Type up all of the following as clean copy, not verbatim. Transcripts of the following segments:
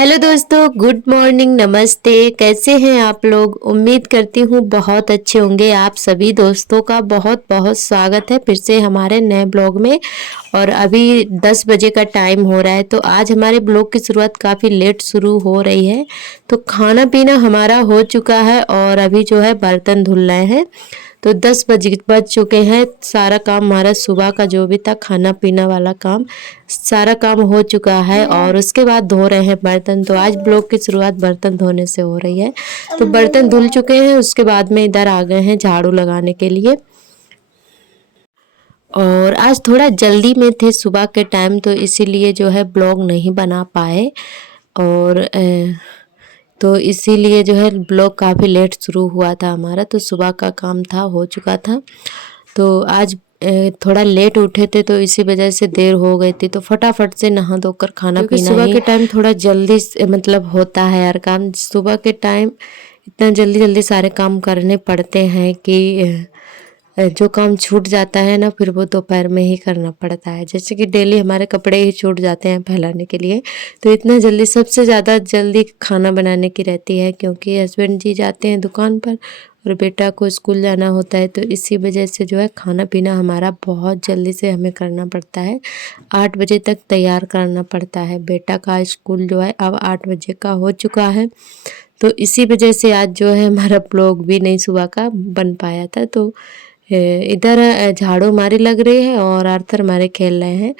Hello दोस्तों, good morning, नमस्ते। कैसे हैं आप लोग? उम्मीद करती हूँ बहुत अच्छे होंगे। आप सभी दोस्तों का बहुत बहुत स्वागत है फिर से हमारे नए ब्लॉग में। और अभी 10 बजे का टाइम हो रहा है, तो आज हमारे ब्लॉग की शुरुआत काफ़ी लेट शुरू हो रही है। तो खाना पीना हमारा हो चुका है और अभी जो है बर्तन धुल रहे हैं। तो 10 बज चुके हैं। सारा काम हमारा सुबह का जो भी था खाना पीना वाला काम, सारा काम हो चुका है और उसके बाद धो रहे हैं बर्तन। तो आज ब्लॉग की शुरुआत बर्तन धोने से हो रही है। तो बर्तन धुल चुके हैं, उसके बाद में इधर आ गए हैं झाड़ू लगाने के लिए। और आज थोड़ा जल्दी में थे सुबह के टाइम, तो इसीलिए जो है ब्लॉग नहीं बना पाए। और तो इसीलिए जो है ब्लॉग काफ़ी लेट शुरू हुआ था हमारा। तो सुबह का काम था, हो चुका था। तो आज थोड़ा लेट उठे थे, तो इसी वजह से देर हो गई थी। तो फटाफट से नहा धोकर खाना पीना सुबह के टाइम थोड़ा जल्दी मतलब होता है यार काम। सुबह के टाइम इतना जल्दी जल्दी सारे काम करने पड़ते हैं कि जो काम छूट जाता है ना, फिर वो दोपहर में ही करना पड़ता है। जैसे कि डेली हमारे कपड़े ही छूट जाते हैं फैलाने के लिए, तो इतना जल्दी सबसे ज़्यादा जल्दी खाना बनाने की रहती है, क्योंकि हस्बैंड जी जाते हैं दुकान पर और बेटा को स्कूल जाना होता है। तो इसी वजह से जो है खाना पीना हमारा बहुत जल्दी से हमें करना पड़ता है। 8 बजे तक तैयार करना पड़ता है। बेटा का स्कूल जो है अब 8 बजे का हो चुका है। तो इसी वजह से आज जो है हमारा ब्लॉग भी नहीं सुबह का बन पाया था। तो इधर झाड़ू हमारी लग रही है और आर्थर हमारे खेल रहे हैं।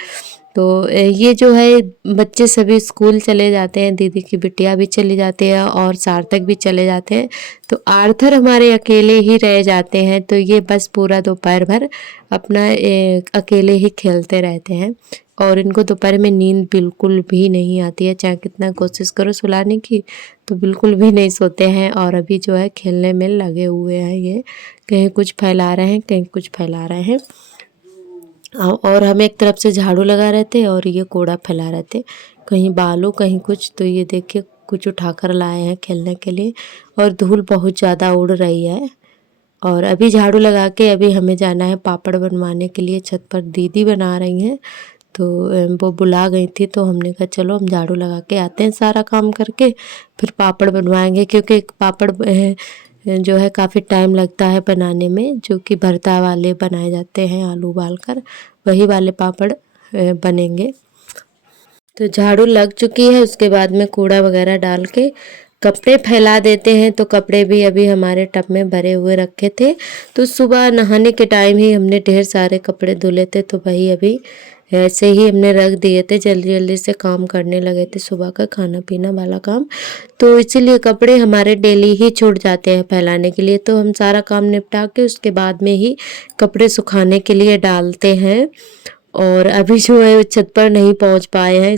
तो ये जो है बच्चे सभी स्कूल चले जाते हैं, दीदी की बिटिया भी चली जाती है और सार्थक भी चले जाते हैं। तो आर्थर हमारे अकेले ही रह जाते हैं। तो ये बस पूरा दोपहर भर अपना अकेले ही खेलते रहते हैं और इनको दोपहर में नींद बिल्कुल भी नहीं आती है, चाहे कितना कोशिश करो सुलाने की, तो बिल्कुल भी नहीं सोते हैं। और अभी जो है खेलने में लगे हुए हैं, ये कहीं कुछ फैला रहे हैं, कहीं कुछ फैला रहे हैं। और हम एक तरफ से झाड़ू लगा रहे थे और ये कूड़ा फैला रहे थे, कहीं बालू कहीं कुछ। तो ये देखिए कुछ उठाकर लाए हैं खेलने के लिए और धूल बहुत ज़्यादा उड़ रही है। और अभी झाड़ू लगा के अभी हमें जाना है पापड़ बनवाने के लिए। छत पर दीदी बना रही हैं, तो वो बुला गई थी, तो हमने कहा चलो हम झाड़ू लगा के आते हैं, सारा काम करके फिर पापड़ बनवाएंगे। क्योंकि एक पापड़ जो है काफ़ी टाइम लगता है बनाने में, जो कि भरता वाले बनाए जाते हैं आलू उबाल कर, वही वाले पापड़ बनेंगे। तो झाड़ू लग चुकी है, उसके बाद में कूड़ा वगैरह डाल के कपड़े फैला देते हैं। तो कपड़े भी अभी हमारे टब में भरे हुए रखे थे। तो सुबह नहाने के टाइम ही हमने ढेर सारे कपड़े धुले थे, तो वही अभी ऐसे ही हमने रख दिए थे। जल्दी जल्दी से काम करने लगे थे सुबह का खाना पीना वाला काम। तो इसीलिए कपड़े हमारे डेली ही छूट जाते हैं फैलाने के लिए। तो हम सारा काम निपटा के उसके बाद में ही कपड़े सुखाने के लिए डालते हैं। और अभी जो है छत पर नहीं पहुंच पाए हैं।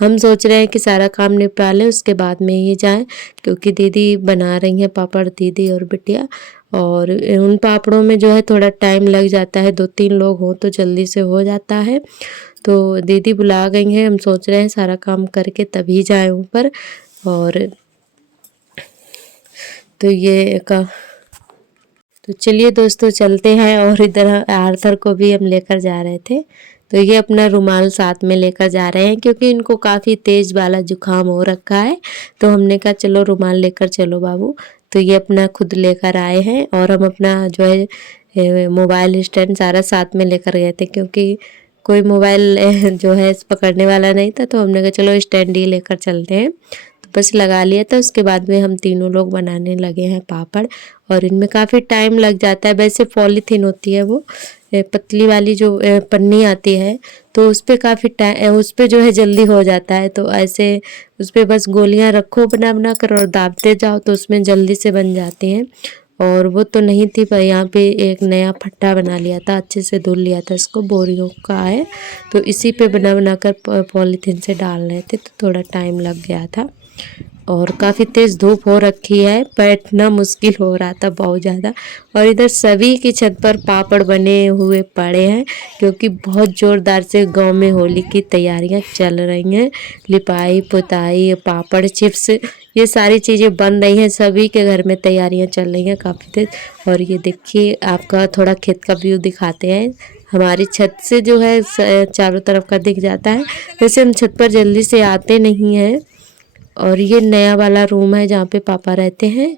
हम सोच रहे हैं कि सारा काम निपटा लें उसके बाद में ही जाएं, क्योंकि दीदी बना रही हैं पापड़, दीदी और बिटिया। और उन पापड़ों में जो है थोड़ा टाइम लग जाता है, 2-3 लोग हों तो जल्दी से हो जाता है। तो दीदी बुला गई हैं, हम सोच रहे हैं सारा काम करके तभी जाएं ऊपर। और तो ये का तो चलिए दोस्तों चलते हैं। और इधर आर्थर को भी हम लेकर जा रहे थे, तो ये अपना रुमाल साथ में लेकर जा रहे हैं, क्योंकि इनको काफ़ी तेज़ वाला जुकाम हो रखा है। तो हमने कहा चलो रुमाल लेकर चलो बाबू। तो ये अपना खुद लेकर आए हैं और हम अपना जो है मोबाइल स्टैंड सारा साथ में लेकर गए थे, क्योंकि कोई मोबाइल जो है पकड़ने वाला नहीं था। तो हमने कहा चलो स्टैंड ही लेकर चलते हैं। तो बस लगा लिया था। उसके बाद में हम तीनों लोग बनाने लगे हैं पापड़। और इनमें काफ़ी टाइम लग जाता है। वैसे पॉलीथीन होती है वो पतली वाली जो पन्नी आती है, तो उस पर काफ़ी टाइम, उस पर जो है जल्दी हो जाता है। तो ऐसे उस पर बस गोलियां रखो बना बना कर और दाबते जाओ, तो उसमें जल्दी से बन जाती हैं। और वो तो नहीं थी, पर यहाँ पे एक नया फट्टा बना लिया था, अच्छे से धुल लिया था, इसको बोरियों का है। तो इसी पे बना बना कर पॉलीथीन से डाल रहे थे, तो थोड़ा टाइम लग गया था। और काफ़ी तेज़ धूप हो रखी है, बैठना मुश्किल हो रहा था बहुत ज़्यादा। और इधर सभी की छत पर पापड़ बने हुए पड़े हैं, क्योंकि बहुत ज़ोरदार से गांव में होली की तैयारियां चल रही हैं। लिपाई पुताई, पापड़, चिप्स, ये सारी चीज़ें बन रही हैं। सभी के घर में तैयारियां चल रही हैं काफ़ी तेज़। और ये देखिए आपका थोड़ा खेत का व्यू दिखाते हैं। हमारी छत से जो है चारों तरफ का दिख जाता है। वैसे हम छत पर जल्दी से आते नहीं हैं, और ये नया वाला रूम है जहाँ पे पापा रहते हैं,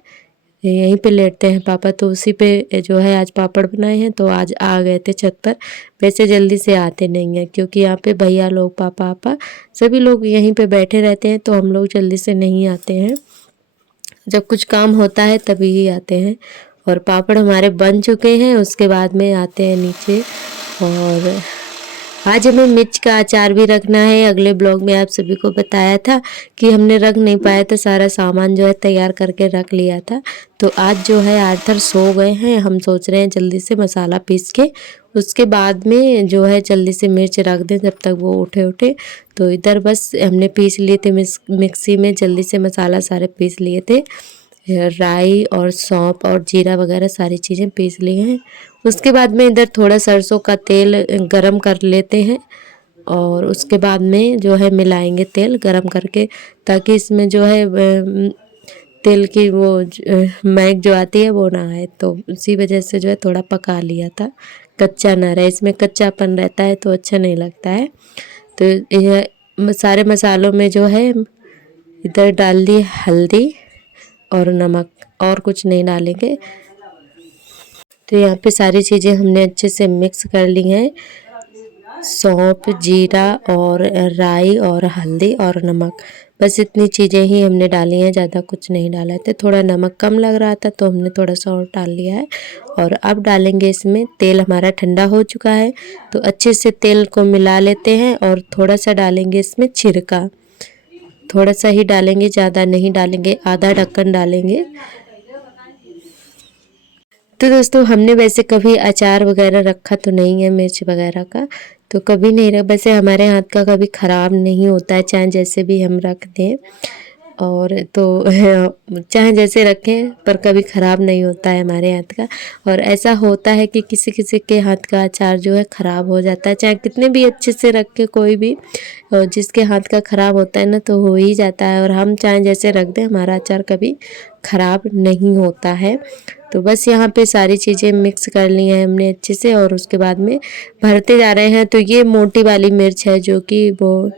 यहीं पे लेटते हैं पापा। तो उसी पे जो है आज पापड़ बनाए हैं, तो आज आ गए थे छत पर। वैसे जल्दी से आते नहीं हैं क्योंकि यहाँ पे भैया लोग, पापा सभी लोग यहीं पे बैठे रहते हैं, तो हम लोग जल्दी से नहीं आते हैं। जब कुछ काम होता है तभी ही आते हैं। और पापड़ हमारे बन चुके हैं, उसके बाद में आते हैं नीचे। और आज हमें मिर्च का अचार भी रखना है। अगले ब्लॉग में आप सभी को बताया था कि हमने रख नहीं पाया था, सारा सामान जो है तैयार करके रख लिया था। तो आज जो है आर्थर सो गए हैं, हम सोच रहे हैं जल्दी से मसाला पीस के उसके बाद में जो है जल्दी से मिर्च रख दें जब तक वो उठे। तो इधर बस हमने पीस लिए थे मिक्सी में, जल्दी से मसाला सारे पीस लिए थे। राई और सौंफ और जीरा वगैरह सारी चीज़ें पीस ली हैं। उसके बाद में इधर थोड़ा सरसों का तेल गरम कर लेते हैं और उसके बाद में जो है मिलाएंगे तेल गरम करके, ताकि इसमें जो है तेल की वो महक जो आती है वो ना आए। तो उसी वजह से जो है थोड़ा पका लिया था, कच्चा ना रहे। इसमें कच्चापन रहता है तो अच्छा नहीं लगता है। तो यह सारे मसालों में जो है इधर डाल दी हल्दी और नमक, और कुछ नहीं डालेंगे। तो यहाँ पे सारी चीज़ें हमने अच्छे से मिक्स कर ली हैं, सौंफ, जीरा और राई और हल्दी और नमक, बस इतनी चीज़ें ही हमने डाली हैं, ज़्यादा कुछ नहीं डाला था। थोड़ा नमक कम लग रहा था तो हमने थोड़ा सा और डाल लिया है। और अब डालेंगे इसमें तेल, हमारा ठंडा हो चुका है तो अच्छे से तेल को मिला लेते हैं। और थोड़ा सा डालेंगे इसमें छिरका, थोड़ा सा ही डालेंगे, ज़्यादा नहीं डालेंगे, आधा ढक्कन डालेंगे। तो दोस्तों हमने वैसे कभी अचार वगैरह रखा तो नहीं है मिर्च वगैरह का, तो कभी नहीं रखा। वैसे हमारे हाथ का कभी ख़राब नहीं होता है, चाहे जैसे भी हम रख दें। और तो चाहे जैसे रखें पर कभी ख़राब नहीं होता है हमारे हाथ का। और ऐसा होता है कि किसी किसी के हाथ का अचार जो है ख़राब हो जाता है, चाहे कितने भी अच्छे से रखे कोई भी, और जिसके हाथ का ख़राब होता है ना तो हो ही जाता है। और हम चाहे जैसे रख दें हमारा अचार कभी ख़राब नहीं होता है। तो बस यहाँ पे सारी चीज़ें मिक्स कर ली हैं हमने अच्छे से और उसके बाद में भरते जा रहे हैं। तो ये मोटी वाली मिर्च है जो कि वो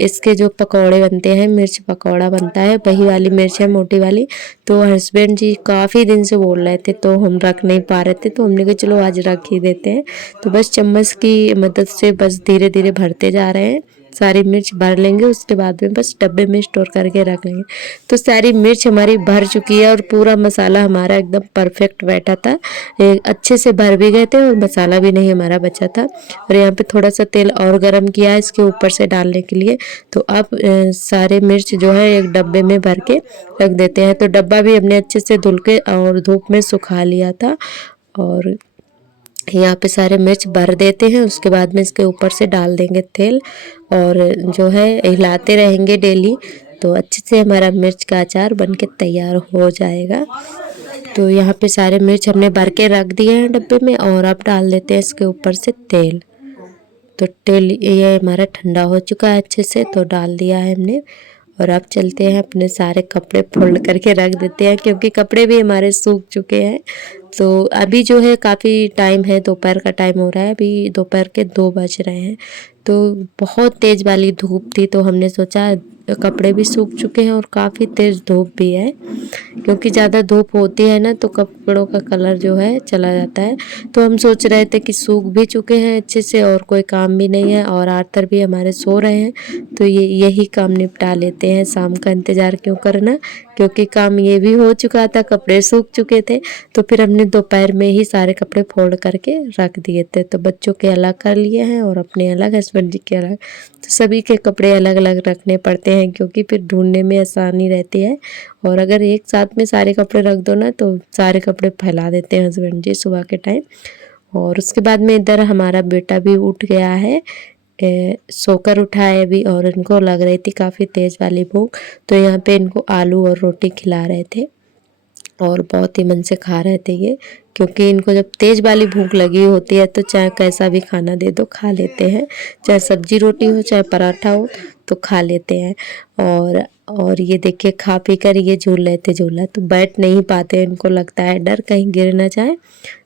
इसके जो पकौड़े बनते हैं, मिर्च पकौड़ा बनता है, वही वाली मिर्च है मोटी वाली। तो हस्बैंड जी काफ़ी दिन से बोल रहे थे तो हम रख नहीं पा रहे थे, तो हमने कहा चलो आज रख ही देते हैं। तो बस चम्मच की मदद से बस धीरे धीरे भरते जा रहे हैं। सारी मिर्च भर लेंगे, उसके बाद में बस डब्बे में स्टोर करके रख लेंगे। तो सारी मिर्च हमारी भर चुकी है और पूरा मसाला हमारा एकदम परफेक्ट बैठा था, अच्छे से भर भी गए थे और मसाला भी नहीं हमारा बचा था। और यहाँ पे थोड़ा सा तेल और गरम किया है इसके ऊपर से डालने के लिए। तो अब सारे मिर्च जो है एक डब्बे में भर के रख देते हैं। तो डब्बा भी हमने अच्छे से धुल के और धूप में सुखा लिया था। और यहाँ पे सारे मिर्च भर देते हैं, उसके बाद में इसके ऊपर से डाल देंगे तेल और जो है हिलाते रहेंगे डेली, तो अच्छे से हमारा मिर्च का अचार बन के तैयार हो जाएगा। तो यहाँ पे सारे मिर्च हमने भर के रख दिए हैं डब्बे में और अब डाल देते हैं इसके ऊपर से तेल। तो तेल ये हमारा ठंडा हो चुका है अच्छे से, तो डाल दिया है हमने। और अब चलते हैं अपने सारे कपड़े फोल्ड करके रख देते हैं क्योंकि कपड़े भी हमारे सूख चुके हैं। तो अभी जो है काफ़ी टाइम है, दोपहर का टाइम हो रहा है, अभी दोपहर के 2 बज रहे हैं। तो बहुत तेज़ वाली धूप थी तो हमने सोचा कपड़े भी सूख चुके हैं और काफ़ी तेज़ धूप भी है, क्योंकि ज़्यादा धूप होती है ना तो कपड़ों का कलर जो है चला जाता है। तो हम सोच रहे थे कि सूख भी चुके हैं अच्छे से और कोई काम भी नहीं है और आर्थर भी हमारे सो रहे हैं, तो यही काम निपटा लेते हैं, शाम का इंतज़ार क्यों करना, क्योंकि काम ये भी हो चुका था, कपड़े सूख चुके थे। तो फिर हमने दोपहर में ही सारे कपड़े फोल्ड करके रख दिए थे। तो बच्चों के अलग कर लिए हैं और अपने अलग, हस्बैंड जी के अलग। तो सभी के कपड़े अलग अलग रखने पड़ते हैं क्योंकि फिर ढूंढने में आसानी रहती है। और अगर एक साथ में सारे कपड़े रख दो ना तो सारे कपड़े फैला देते हैं हस्बैंड जी सुबह के टाइम। और उसके बाद में इधर हमारा बेटा भी उठ गया है, सोकर उठा है अभी और इनको लग रही थी काफ़ी तेज़ वाली भूख। तो यहाँ पे इनको आलू और रोटी खिला रहे थे और बहुत ही मन से खा रहे थे ये, क्योंकि इनको जब तेज़ वाली भूख लगी होती है तो चाहे कैसा भी खाना दे दो खा लेते हैं, चाहे सब्जी रोटी हो चाहे पराठा हो तो खा लेते हैं। और ये देखिए खा पी कर ये झूल रहे थे झूला, तो बैठ नहीं पाते, इनको लगता है डर कहीं गिर ना जाए,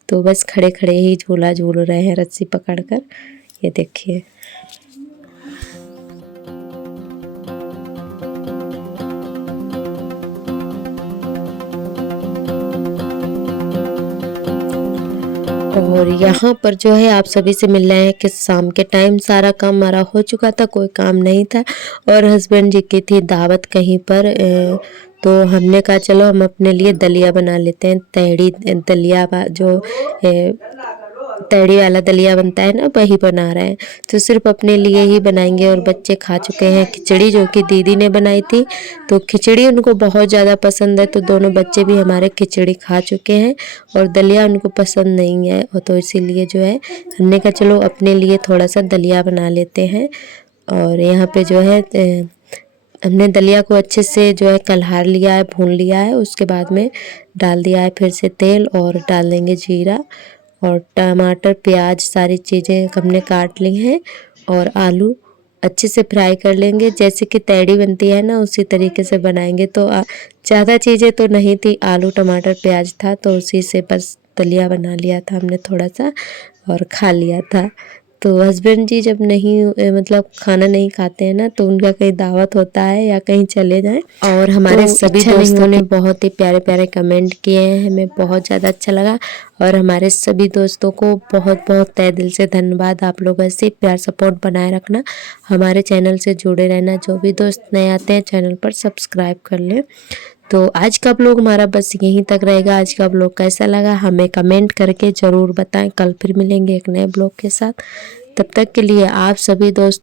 तो बस खड़े खड़े ही झूला झूल रहे हैं रस्सी पकड़ कर। ये देखिए और यहाँ पर जो है आप सभी से मिल रहे हैं कि शाम के टाइम सारा काम हमारा हो चुका था, कोई काम नहीं था और हस्बैंड जी की थी दावत कहीं पर। तो हमने कहा चलो हम अपने लिए दलिया बना लेते हैं। तहड़ी दलिया जो तहड़ी वाला दलिया बनता है ना, वही बना रहे हैं। तो सिर्फ अपने लिए ही बनाएंगे और बच्चे खा चुके हैं खिचड़ी जो कि दीदी ने बनाई थी। तो खिचड़ी उनको बहुत ज़्यादा पसंद है, तो दोनों बच्चे भी हमारे खिचड़ी खा चुके हैं और दलिया उनको पसंद नहीं है। और तो इसीलिए जो है हमने कहा चलो अपने लिए थोड़ा सा दलिया बना लेते हैं। और यहाँ पे जो है हमने दलिया को अच्छे से जो है कल्हार लिया है, भून लिया है। उसके बाद में डाल दिया है फिर से तेल और डाल देंगे जीरा और टमाटर प्याज सारी चीज़ें हमने काट ली हैं और आलू अच्छे से फ्राई कर लेंगे। जैसे कि तहड़ी बनती है ना उसी तरीके से बनाएंगे। तो ज़्यादा चीज़ें तो नहीं थी, आलू टमाटर प्याज था, तो उसी से बस दलिया बना लिया था हमने थोड़ा सा और खा लिया था। तो हस्बैंड जी जब नहीं मतलब खाना नहीं खाते हैं ना, तो उनका कहीं दावत होता है या कहीं चले जाएं। और हमारे तो सभी दोस्तों ने बहुत ही प्यारे प्यारे कमेंट किए हैं, हमें बहुत ज़्यादा अच्छा लगा। और हमारे सभी दोस्तों को बहुत बहुत तहे दिल से धन्यवाद। आप लोग ऐसे प्यार सपोर्ट बनाए रखना, हमारे चैनल से जुड़े रहना। जो भी दोस्त नए आते हैं चैनल पर सब्सक्राइब कर लें। तो आज का ब्लॉग हमारा बस यहीं तक रहेगा। आज का ब्लॉग कैसा लगा हमें कमेंट करके ज़रूर बताएं। कल फिर मिलेंगे एक नए ब्लॉग के साथ। तब तक के लिए आप सभी दोस्त